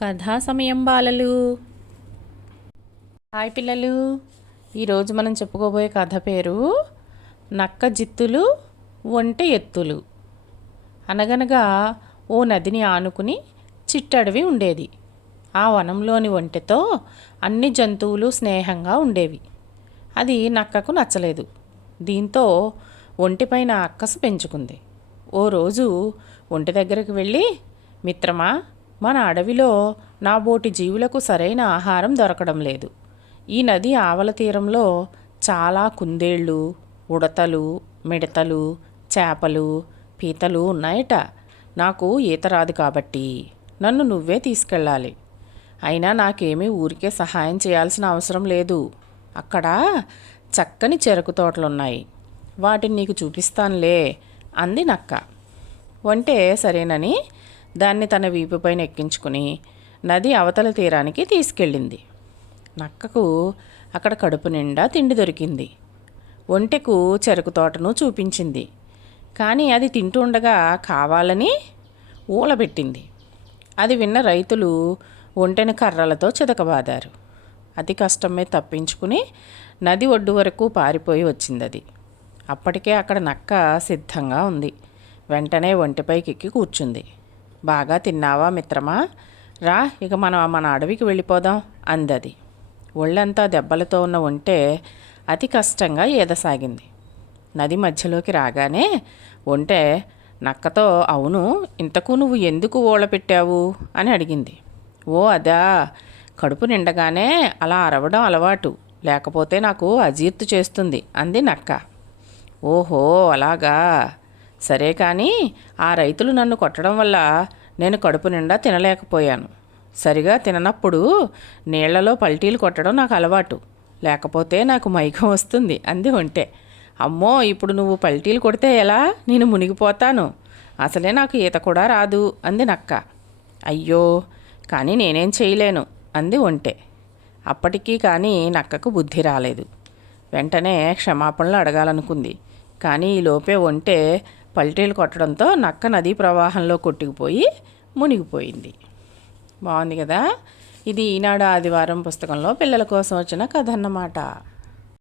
కథా సమయం బాలలు. హాయ్ పిల్లలు, ఈరోజు మనం చెప్పుకోబోయే కథ పేరు నక్క జిత్తులు ఒంటె ఎత్తులు. అనగనగా ఓ నదిని ఆనుకుని చిట్టడవి ఉండేది. ఆ వనంలోని ఒంటెతో అన్ని జంతువులు స్నేహంగా ఉండేవి. అది నక్కకు నచ్చలేదు. దీంతో ఒంటిపైన అక్కసు పెంచుకుంది. ఓ రోజు ఒంటె దగ్గరికి వెళ్ళి, మిత్రమా, మన అడవిలో నా బోటి జీవులకు సరైన ఆహారం దొరకడం లేదు. ఈ నది ఆవల తీరంలో చాలా కుందేళ్ళు, ఉడతలు, మిడతలు, చేపలు, పీతలు ఉన్నాయట. నాకు ఈత రాదు కాబట్టి నన్ను నువ్వే తీసుకెళ్ళాలి. అయినా నాకేమీ ఊరికే సహాయం చేయాల్సిన అవసరం లేదు. అక్కడ చక్కని చెరకు తోటలున్నాయి, వాటిని నీకు చూపిస్తానులే అంది నక్క. ఒంటె సరేనని దాన్ని తన వీపుపైన ఎక్కించుకుని నది అవతల తీరానికి తీసుకెళ్ళింది. నక్కకు అక్కడ కడుపు నిండా తిండి దొరికింది. ఒంటెకు చెరుకు తోటను చూపించింది. కానీ అది తింటుండగా కావాలని ఊలబెట్టింది. అది విన్న రైతులు ఒంటెను కర్రలతో చితకబాదారు. అతి కష్టం మీద తప్పించుకుని నది ఒడ్డు వరకు పారిపోయి వచ్చింది అది. అప్పటికే అక్కడ నక్క సిద్ధంగా ఉంది. వెంటనే ఒంటెపైకి ఎక్కి కూర్చుంది. బాగా తిన్నావా మిత్రమా, రా ఇక మనం మన అడవికి వెళ్ళిపోదాం అందది. ఒళ్ళంతా దెబ్బలతో ఉన్న ఒంటె అతి కష్టంగా ఈదసాగింది. నది మధ్యలోకి రాగానే ఒంటె నక్కతో, అవును, ఇంతకు నువ్వు ఎందుకు ఊళ్ళ పెట్టావు అని అడిగింది. ఓ అదా, కడుపు నిండగానే అలా అరవడం అలవాటు, లేకపోతే నాకు అజీర్తి చేస్తుంది అంది నక్క. ఓహో అలాగా, సరే కానీ ఆ రైతులు నన్ను కొట్టడం వల్ల నేను కడుపు నిండా తినలేకపోయాను. సరిగా తిననప్పుడు నీళ్లలో పల్టీలు కొట్టడం నాకు అలవాటు, లేకపోతే నాకు మైకం వస్తుంది అంది ఒంటె. అమ్మో, ఇప్పుడు నువ్వు పల్టీలు కొడితే ఎలా, నేను మునిగిపోతాను. అసలే నాకు ఈత కూడా రాదు అంది నక్క. అయ్యో, కానీ నేనేం చేయలేను అంది ఒంటె. అప్పటికీ కానీ నక్కకు బుద్ధి రాలేదు. వెంటనే క్షమాపణలు అడగాలనుకుంది. కానీ ఈలోపే ఒంటె పల్టీలు కొట్టడంతో నక్క నదీ ప్రవాహంలో కొట్టుకుపోయి మునిగిపోయింది. బాగుంది కదా. ఇది ఈనాడు ఆదివారం పుస్తకంలో పిల్లల కోసం వచ్చిన కథ అన్నమాట.